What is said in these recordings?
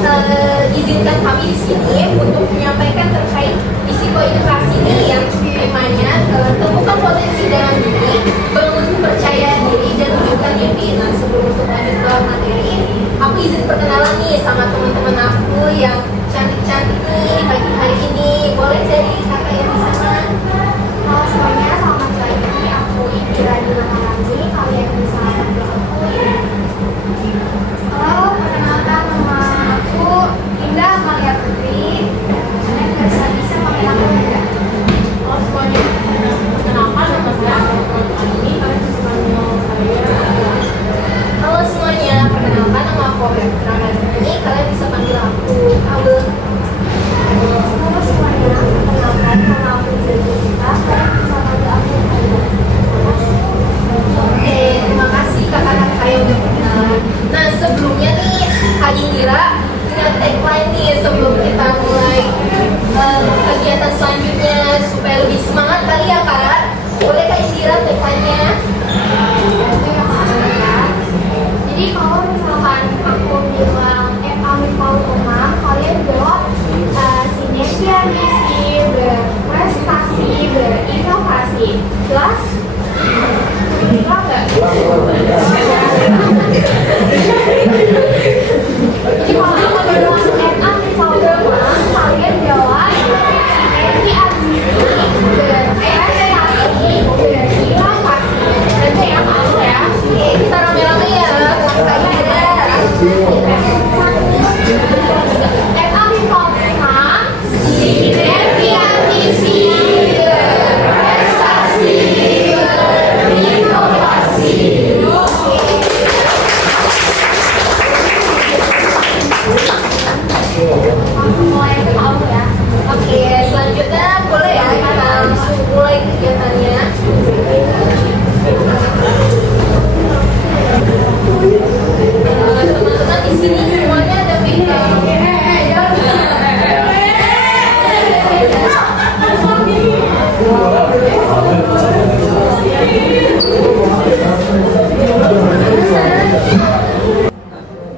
izinkan kami di sini untuk menyampaikan terkait risiko edukasi ini yang temanya temukan potensi dalam diri, bangun kepercayaan diri dan wujudkan mimpi. Nah, sebelum untuk lanjut ke materi ini, aku izin perkenalan nih sama teman-teman aku yang cantik-cantik nih pagi hari ini. Boleh dari kakak yang di sana? Halo semuanya, selamat pagi. Aku Indira Dilamarani. Kalian bisa panggil aku ya. Halo, perkenalkan nama aku Indah Maria Putri. Kalian bisa panggil aku Indah. Halo semuanya, perkenalkan nama saya kali ini kalian bisa panggil saya. Halo semuanya, perkenalkan nama aku ini kalian bisa panggil aku Abe. Halo semuanya, perkenalkan nama aku Zalita. Kalian bisa panggil aku Aida. Oke, terima kasih kakak-kakak yang udah perkenalan. Nah, sebelumnya nih Kak Indira punya tagline nih sebelum kita mulai kegiatan selanjutnya supaya lebih semangat kali ya Kak. Boleh Kak Indira tagline-nya? Itu yang ada. Jadi kalau misalkan aku bilang Amin Paul Umam, kalian jawab sinergia misi berprestasi berinovasi. Jelas? Jelas nggak? Jadi kalau aku bilang Amin Paul Umam, kalian jawab sinergia misi berprestasi berinovasi. Nanti ya kamu ya. Oke, kita rame-rame ya Kak Indira. Amin Paul Umam, sinergia misi berprestasi berinovasi. Langsung mulai ke kamu ya. Oke, selanjutnya boleh ya kita langsung mulai kegiatannya. Teman-teman di sini semuanya ada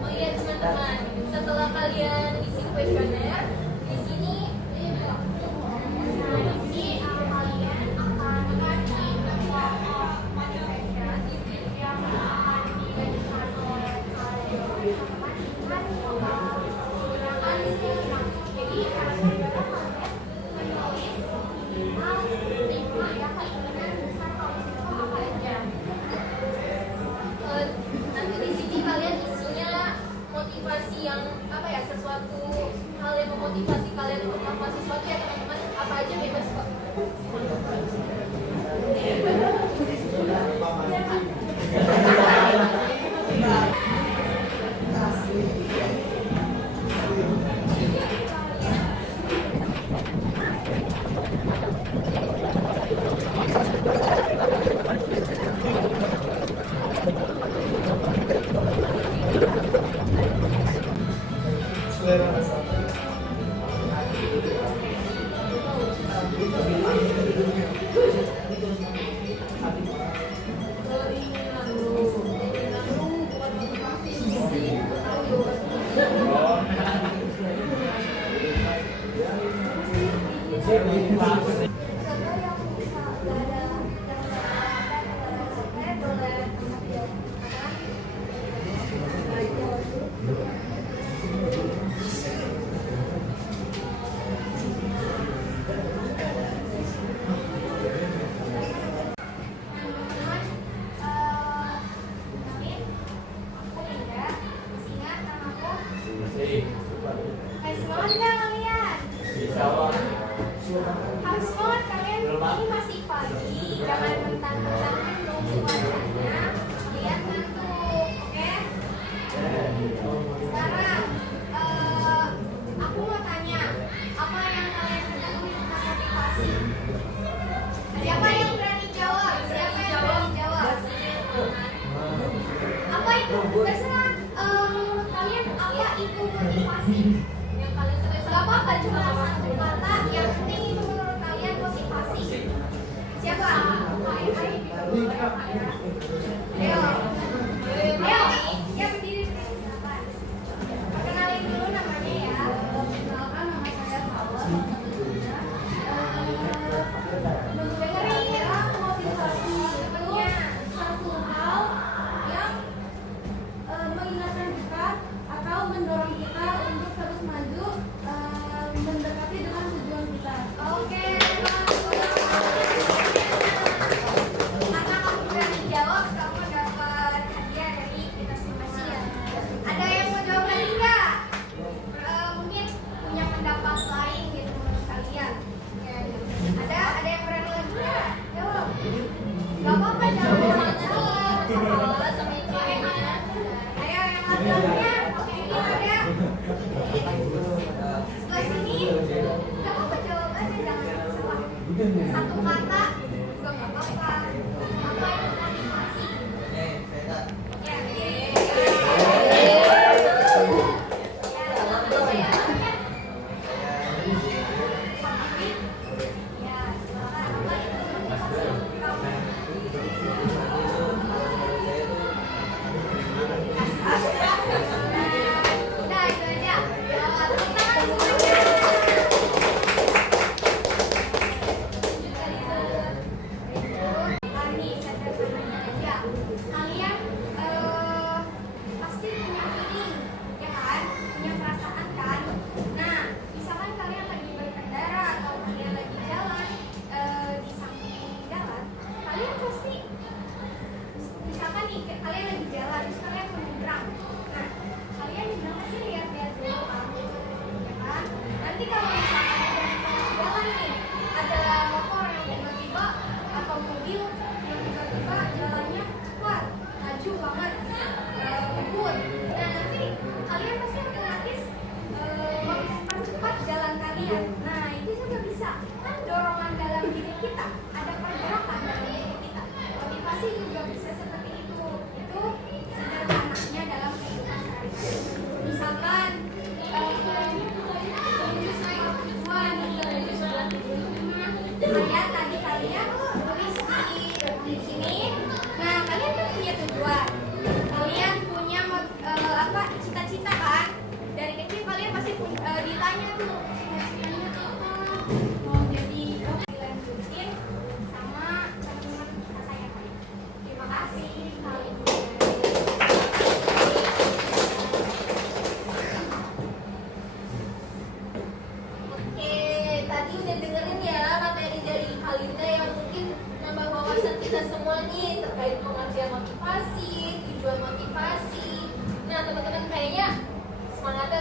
Oh iya teman-teman, setelah kalian isi kuesioner, di sini Kalian akan mengasih beberapa manifestation yang akan dibagikan oleh kalian. Menggunakan sistem. Jadi cara bagaimana kalian menulis minimal 5 ya keinginan besar kalau itu apa aja. nanti di sini kalian isinya motivasi yang apa ya, sesuatu hal yang memotivasi kalian untuk melakukan sesuatu ya teman-teman, apa aja bebas kok. Harus semangat nggak kalian? Harus semangat kalian. Ini masih pagi, jangan mentang-mentang menunggu cuacanya. Lihat ngantuk, oke? Sekarang aku mau tanya, apa yang kalian ketahui tentang motivasi? Siapa yang berani jawab? Siapa yang berani jawab? Apa itu? Terserah. Menurut kalian apa itu motivasi? Yang kalian sudah Gak apa-apa, cuma satu kata. Yang penting itu menurut kalian motivasi. Siapa? Hai juga boleh Pak ya. Ayo, ayo, ya berdiri silakan. Perkenalin dulu namanya.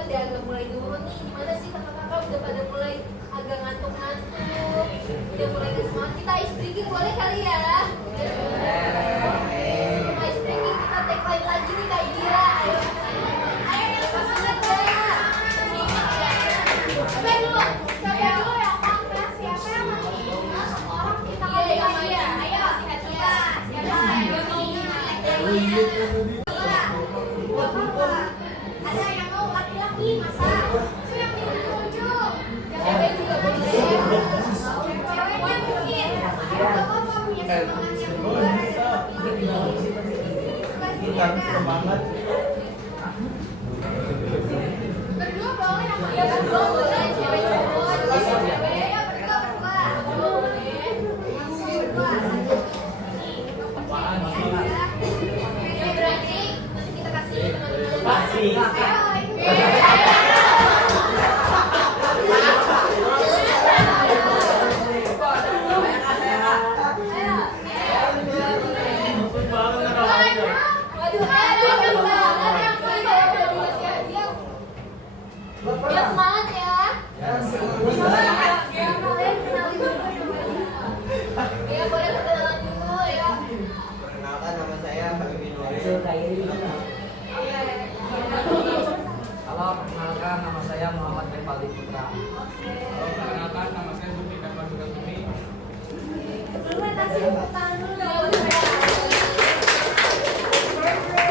udah agak mulai turun nih. Gimana sih kakak-kakak udah pada mulai agak ngantuk-ngantuk, udah mulai gak semangat? Kita ice breaking boleh kali ya? Sebelum ice breaking kita take line lagi nih Kak Gira. Ayo yang semangat ya. Siapa dulu ya Kak? Siapa yang masih ingat sama orang kita kasih hadiah? Ayo kasih hadiah. Siapa yang mau hadiah? Ada yang mau laki-laki masa? Itu yang di ujung-ujung. Cewek juga boleh. Ceweknya mungkin. Ayo apa punya semangat yang luar Semangat. berdua boleh apa? Ya berdua boleh, cewek cowok. Cewek ya berdua. Berdua boleh. Berdua. Yang berani nanti kita kasih teman-teman. Kasih. Waduh, yang semangat ya. Ya boleh perkenalan dulu ya. Perkenalkan nama saya Habibie Nuril. Halo, perkenalkan nama saya Muhammad Revaldi Putra. Perkenalkan nama saya Zulfikar Basuka Sumi. Sebelumnya kasih tepuk tangan dulu dong.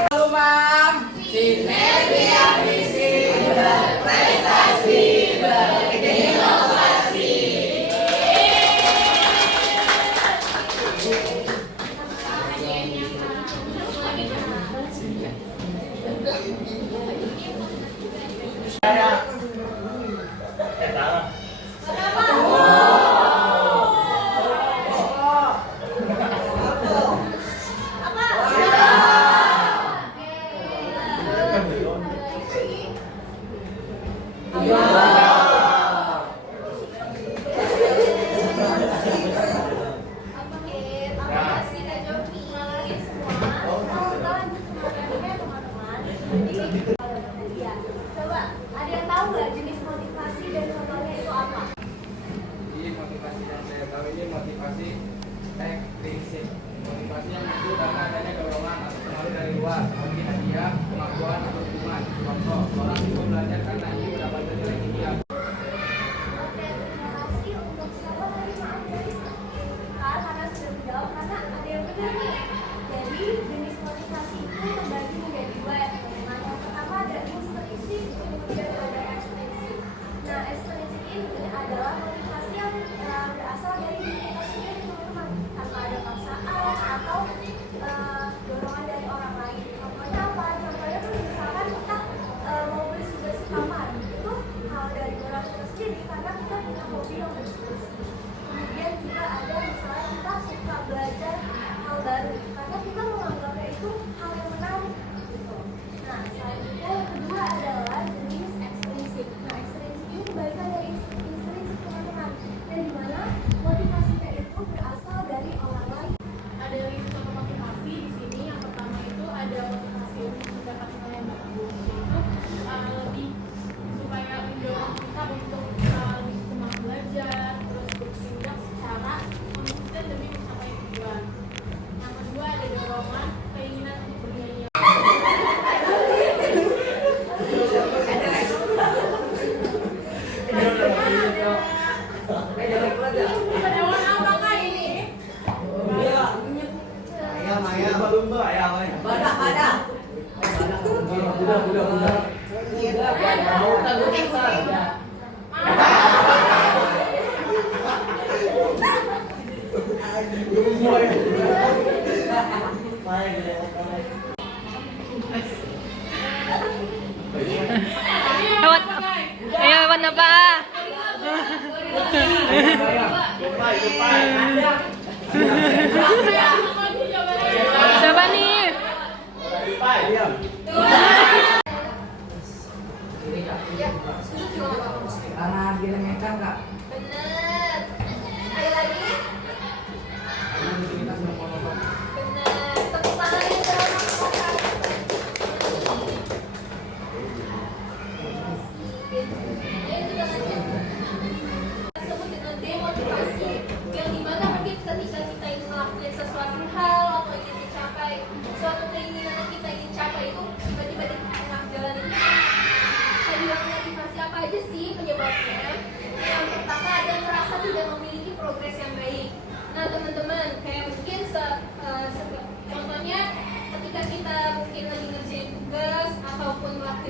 Halo, Mam. Sinergia visi berprestasi berinovasi. Oke, terima kasih Kak Jovi. Kita lanjut ke materinya teman-teman. Jadi, ya, coba ada yang tahu nggak jenis motivasi dan contohnya itu apa? Jadi motivasi yang saya tahu ini motivasi ekstrinsik. Motivasi yang muncul karena adanya dorongan atau pengaruh dari luar, seperti hadiah, kemampuan atau dukungan. Contoh, orang itu belajar karena ingin mendapatkan nilai tinggi. Oke, terima kasih untuk siapa tadi maaf dari karena sudah menjawab karena ada yang benar nih. Jadi jenis motivasi itu terbagi menjadi dua ya teman-teman. Yang pertama ada intrinsik, kemudian ada ekstrinsik. Nah, ekstrinsik ini adalah motivasi yang berasal dari diri kita sendiri teman-teman, tanpa ada paksaan atau dorongan dari orang lain. Contohnya apa? Contohnya tuh misalkan kita mau bersih-bersih kamar, itu hal dari orang kita sendiri karena kita punya hobi yang bersih-bersih. Kemudian juga ada misalnya kita suka belajar hal baru karena kita menganggapnya itu hal yang menarik gitu. Nah, selain itu yang kedua adalah jenis ekstrinsik. Nah, ekstrinsik ini kebalikan dari intrinsik teman-teman, yang dimana motivasinya itu berasal dari orang lain. Ada 5 contoh motivasi di sini. Yang pertama itu ada motivasi untuk mendapat nilai yang bagus, yaitu lebih supaya mendorong kita untuk lebih semangat belajar, terus bertindak secara konsisten demi mencapai tujuan. Yang kedua ada dorongan keinginan untuk bernyanyi. Hewan apa kah ini? Maya, lumba ya, Maya. Badak. Budak. Hewan apa? Siapa nih? Karena dia ngekan, Kak. Bener. Ayo lagi. Bener. Tepuk tangan yang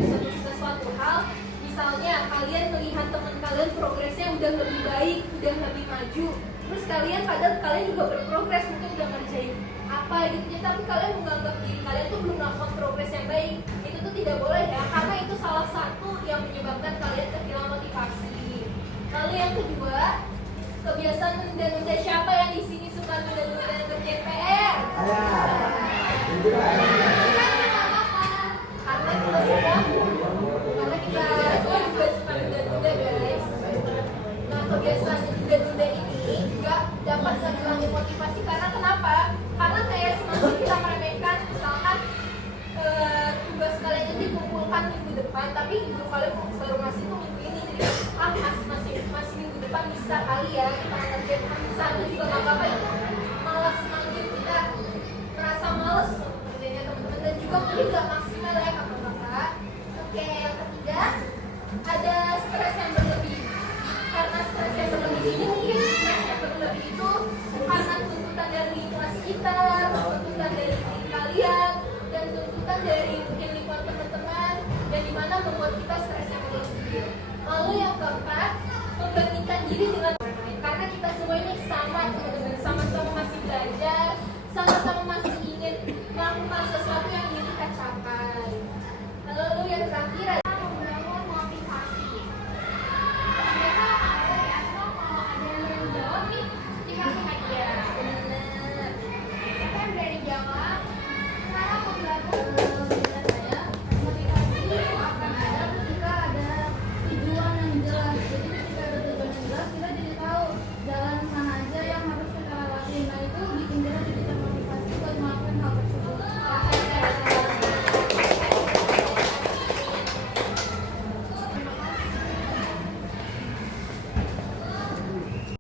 dari sesuatu hal. Misalnya kalian melihat teman kalian progresnya udah lebih baik, udah lebih maju, terus kalian padahal kalian juga berprogres, mungkin udah ngerjain apa gitu ya, tapi kalian menganggap diri kalian tuh belum melakukan progres yang baik. Itu tuh tidak boleh ya, karena itu salah satu yang menyebabkan kalian kehilangan motivasi. Lalu yang kedua, kebiasaan menunda-nunda. Siapa yang di sini suka nunda-nunda ngerjain PR? Karena kita semua juga suka nunda-nunda, guys. Nah, kebiasaan nunda-nunda ini nggak dapat mengurangi motivasi. Karena kenapa? Karena kayak semakin kita meremehkan, misalkan tugas kalian itu dikumpulkan minggu depan, tapi minggu kalian baru ngasih tuh minggu ini, jadi masih minggu depan bisa kali ya kita ngerjain satu juga nggak apa-apa. Itu malah semakin kita merasa malas untuk kerjanya teman-teman, dan juga mungkin nggak maksimal ya kakak-kakak. Oke, yang ketiga ada stres yang berlebih. Karena stres yang berlebih ini, mungkin stres yang berlebih itu karena tuntutan dari lingkungan sekitar, tuntutan dari diri kalian, dan tuntutan dari mungkin lingkungan teman-teman, dan dimana membuat kita stres yang berlebih. Lalu yang keempat, membandingkan diri dengan orang lain. Karena kita semua ini sama teman-teman, sama-sama masih belajar, sama-sama masih ingin melakukan sesuatu yang ingin kita capai. Lalu yang terakhir adalah membangun motivasi. Biasa kalau ya, kalau ada yang jawab nih, dikasih hadiah. benar. Siapa yang berani jawab? Cara membangun motivasi akan ada ketika ada tujuan yang jelas. Jadi ketika ada tujuan yang jelas, kita jadi tahu jalan mana aja yang harus kita lewati. Nah itu bikin kita jadi termotivasi buat melakukan hal tersebut.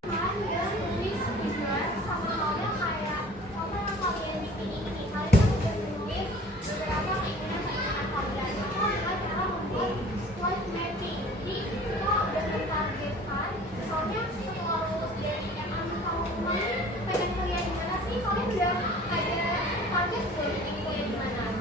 Kan dan tulis tujuan sama halnya kayak apa yang kalian bikin ini. Kalian kan udah menulis beberapa keinginan kalian. Itu adalah cara membuat life mapping. Jadi kita udah mentargetkan. Misalnya setelah lulus dari SMA tahun kemarin pengen kuliah di mana sih? Kalian udah ada target belum ingin kuliah di mana? Nah,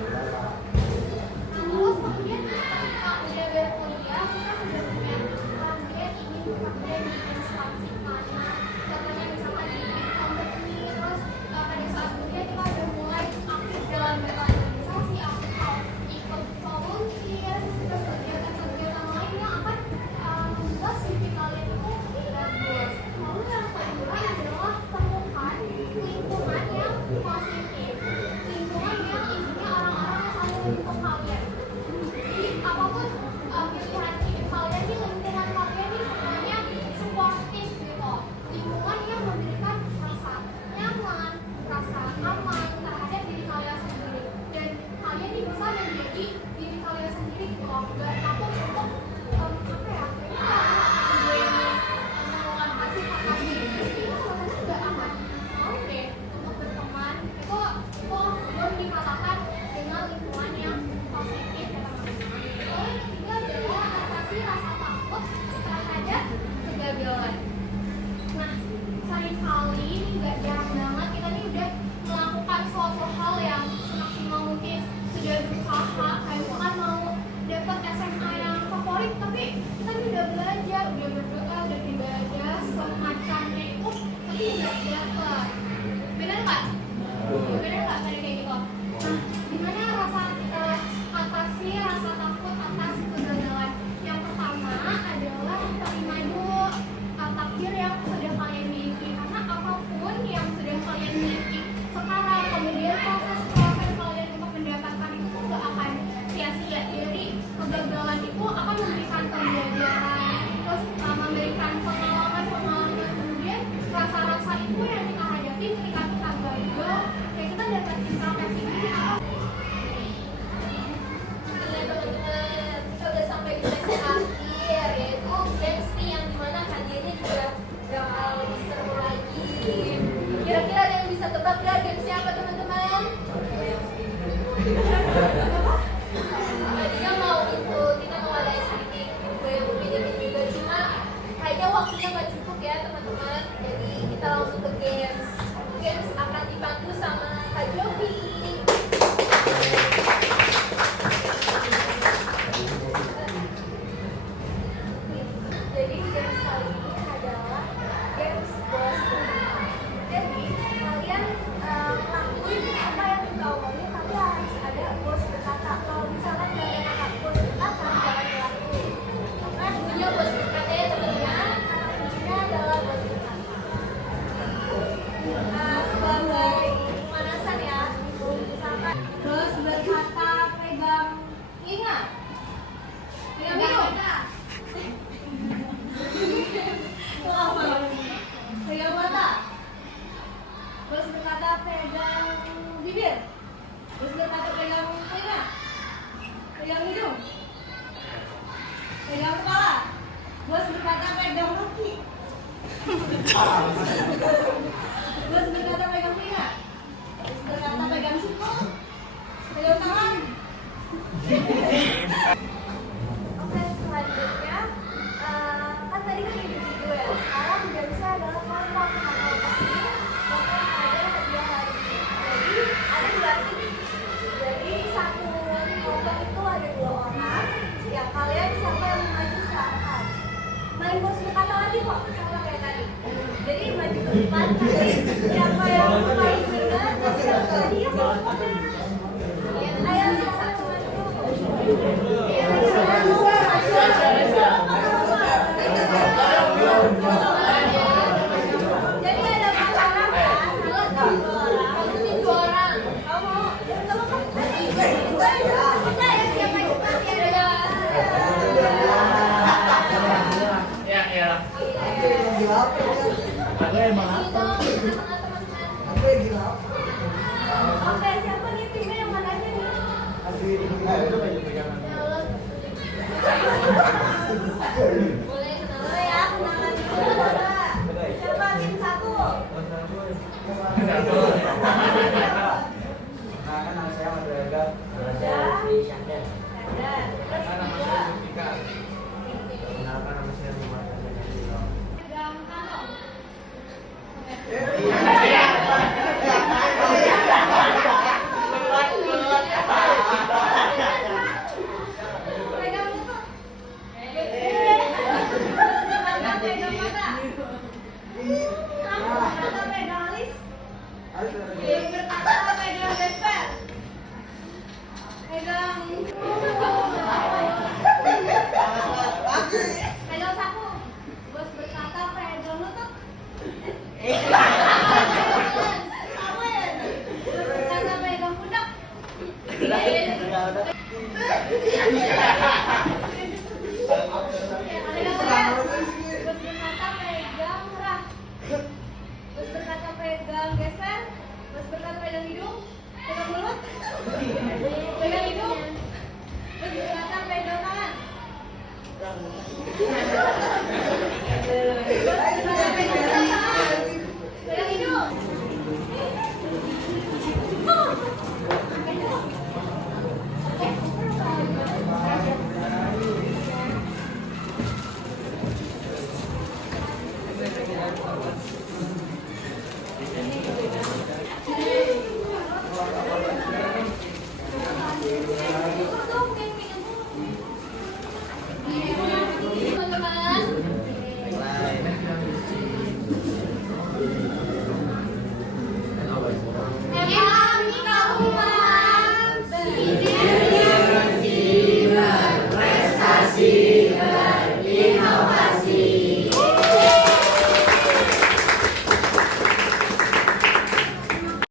terus kemudian ketika udah berkuliah, kita sudah punya target ingin bekerja di instansi mana, contohnya misalkan di company, terus pada saat kuliah kita udah mulai aktif dalam berorganisasi, ikut volunteer, terus kegiatan-kegiatan lain yang akan membuat CV kalian itu bagus. Lalu yang kedua adalah temukan lingkungan yang positif, lingkungan yang isinya orang-orang yang saling mendukung kalian. Jadi apapun pilihan hidup kalian di lingkungan kalian ini semuanya supportif gitu. Lingkungan yang memberikan rasa nyaman, rasa aman terhadap diri kalian sendiri. Dan kalian ini bisa menjadi diri kalian sendiri gitu loh. Gak takut untuk apa ya? Gue melakukan kasih itu sebenarnya gak akan mau deh untuk berteman. Itu belum dikatakan dengan lingkungan yang positif dan teman-teman. Lalu yang ketiga adalah atasi rasa takut terhadap kegagalan. Nah, seringkali ini nggak jarang banget kita nih udah melakukan suatu hal yang semaksimal mungkin, sudah berusaha, kayak misalkan mau dapat SMA yang favorit, tapi kita nih udah belajar, udah berdoa, udah beribadah, semacamnya itu, tapi nggak dapat. Bener nggak? Bener nggak kayak gitu? Nah, gimana rasa kita atasi rasa takut atas kegagalan? Yang pertama adalah terima dulu takdir yang sudah kalian miliki, karena apapun yang sudah kalian miliki sekarang, kemudian proses kalian untuk mendapatkan itu tuh gak akan sia-sia. Jadi kegagalan itu akan memberikan pembelajaran, terus memberikan pengalaman, kemudian rasa-rasa itu yang kita hadapi ketika kita gagal, kayak kita dapat introspeksi diri apa. Iya teman-teman, kita udah sampai di sesi akhir, yaitu games nih yang dimana hadiahnya juga bakal lebih seru lagi. Kira-kira ada yang bisa tebak gak gamesnya apa teman-teman? Tadinya mau itu, kita mau ada SPT gue yang bikin juga, cuma kayaknya waktunya gak cukup ya teman-teman. Jadi kita langsung ke games. Games akan dipandu sama Kak Jovi. berkata pegang kaki. Terus berkata pegang pinggang. Terus berkata pegang siku. Pegang tangan. Oke, selanjutnya kan tadi kan individu ya. Sekarang jenisnya adalah kelompok. Kelompok ada hadiah hari ini. Jadi ada 2 tim. Jadi satu kelompok itu ada 2 orang. Ya kalian siapa yang maju silahkan. Main bos berkata lagi kok sama kayak tadi. Jadi maju ke depan. Siapa yang paling benar dan siapa dia kelompoknya. Ayo sama-sama maju. Jadi ada 4 orang ya, salah 2 orang. Kamu tim 2 orang. Kamu kita ya siapa cepat ya. Ya, ya. Oke, siapa nih timnya yang mana aja nih?